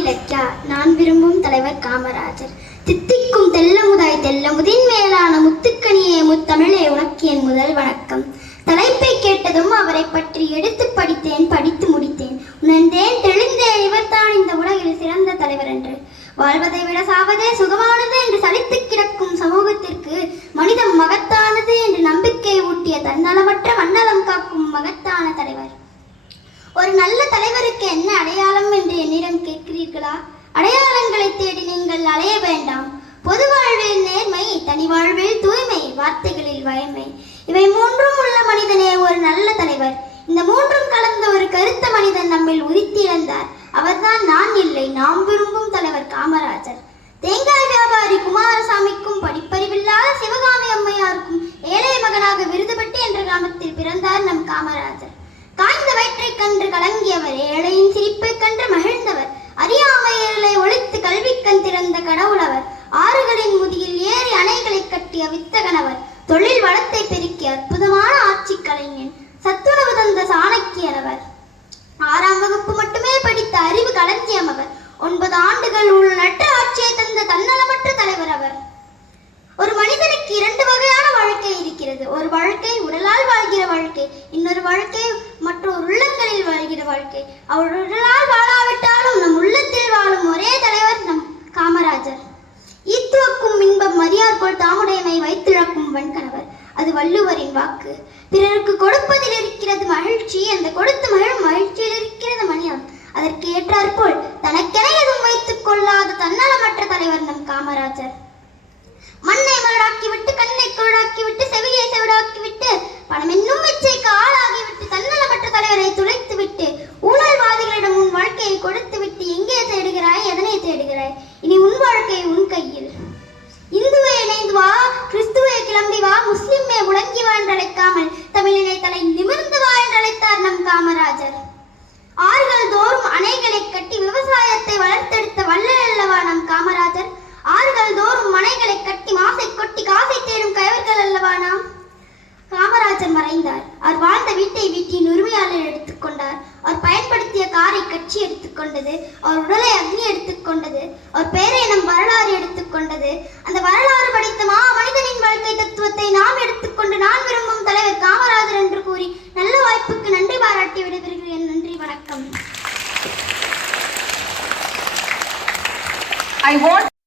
இலக்கியா? நான் விரும்பும் தலைவர் காமராஜர். தித்திக்கும் தெல்லமுதாய் தெல்லமுதின் மேலான முத்துக்கணியே முத்தமிழே உனக்கு என் முதல் வணக்கம். தலைப்பை கேட்டதும் அவரை பற்றி எடுத்து படித்தேன் படித்து முடித்தேன். உணர்ந்தேன் தெளிந்தேன் இவர்தான் இந்த உலகில் சிறந்த தலைவர் என்று. வாழ்வதை விட சாவதே சுகமானது என்று சலித்து கிடக்கும் சமூகத்திற்கு மனிதம் மகத்தானது என்று நம்பிக்கை ஊட்டிய தன்னலமற்ற மன்னலம் காக்கும் மகத்தான தலைவர். ஒரு நல்ல தலைவருக்கு என்ன அடையாளம் என்று என்னிடம் கேட்கிறீர்களா அடையாளங்களை தேடி நீங்கள் அலைய வேண்டாம். பொது வாழ்வில் நேர்மை தனி வாழ்வில் தூய்மை வார்த்தைகளில் வயமை இவை மூன்றும் உள்ள மனிதனே ஒரு நல்ல தலைவர். இந்த மூன்றும் கலந்த ஒரு கருத்த மனிதன் நம்மில் உரித்திழந்தார் அவர்தான் நான் இல்லை நாம் விரும்பும் தலைவர் காமராஜர். தேங்காய் வியாபாரி குமாரசாமிக்கும் படிப்பறிவில்லாத சிவகாமி அம்மையாருக்கும் ஏழை மகனாக விருதுபட்டு என்ற கிராமத்தில் பிறந்தார் நம் காமராஜர். காய்ந்த வயிற்றைக் கன்று கலங்கியவர் ஏழையின் சிரிப்பைக் கன்று மகிழ்ந்தவர். கல்விக்கண் கடவுளவர் ஆறுகளின் முதியில் ஏறி அணைகளை கட்டிய வித்தகனவர் தொழில் வளத்தை பெருக்கிய அற்புதமான ஆட்சி கலைஞன். சத்துணவு தந்த சாணக்கியனவர் ஆறாம் வகுப்பு மட்டுமே படித்த அறிவு களஞ்சியம் அவர். ஒன்பது ஆண்டுகள் உள்ளற்ற ஆட்சியை தந்த தன்னலமற்ற தலைவர் அவர். ஒரு மனிதனுக்கு இரண்டு வகையான வாழ்க்கை இருக்கிறது. ஒரு வாழ்க்கை உடலால் வாழ்கிற வாழ்க்கை இன்னொரு வாழ்க்கை மற்றொரு உள்ளங்களில் வாழ்கிற வாழ்க்கை. அவர் உடலால் வாழ வள்ளுவரின் வாக்கு. பிறருக்கு கொடுப்பதில் இருக்கிறது மகிழ்ச்சி அந்த கொடுத்து மகிழும் மகிழ்ச்சியில் இருக்கிறது மணியம். அதற்கு ஏற்றாற்போல் தனக்கென எதுவும் வைத்துக் கொள்ளாத தன்னலமற்ற தலைவர் நம் காமராஜர். மண்ணை மலடாக்கி விட்டு கண்ணை குருடாக்கி விட்டு செவியை செவிடாக்கி விட்டு பணம் என்னும் இச்சைக்கு ஆளாகிவிட்டு தன்னலமற்ற தலைவரை துளைத்து விட்டு ஊழல்வாதிகளிடம் உன் வாழ்க்கையை கொடுத்து விட்டு எங்கே தேடுகிறாய் எதனை தேடுகிறாய்? இனி உன் வாழ்க்கை உன் கையில். இந்துவை இணைந்து வா காமராஜர் மறைந்தார். அவர் வாழ்ந்த வீட்டை வீட்டின் உரிமையாளர் எடுத்துக்கொண்டார் அவர் பயன்படுத்திய காரை கட்சி எடுத்துக்கொண்டது அவர் உடலை அக்னி எடுத்துக்கொண்டது அவர் பெயரை நம் வரலாறு எடுத்துக்கொண்டது அந்த வரலாறு படைத்த மா மனிதனின் வாழ்க்கை தத்துவத்தை நாம் எடுத்துக்கொண்டு நான் விரும்பும் தலைவர் காமராஜர் என்று கூறி நல்ல வாய்ப்புக்கு நன்றி பாராட்டி விடைபெறுகிறேன். நன்றி வணக்கம். I want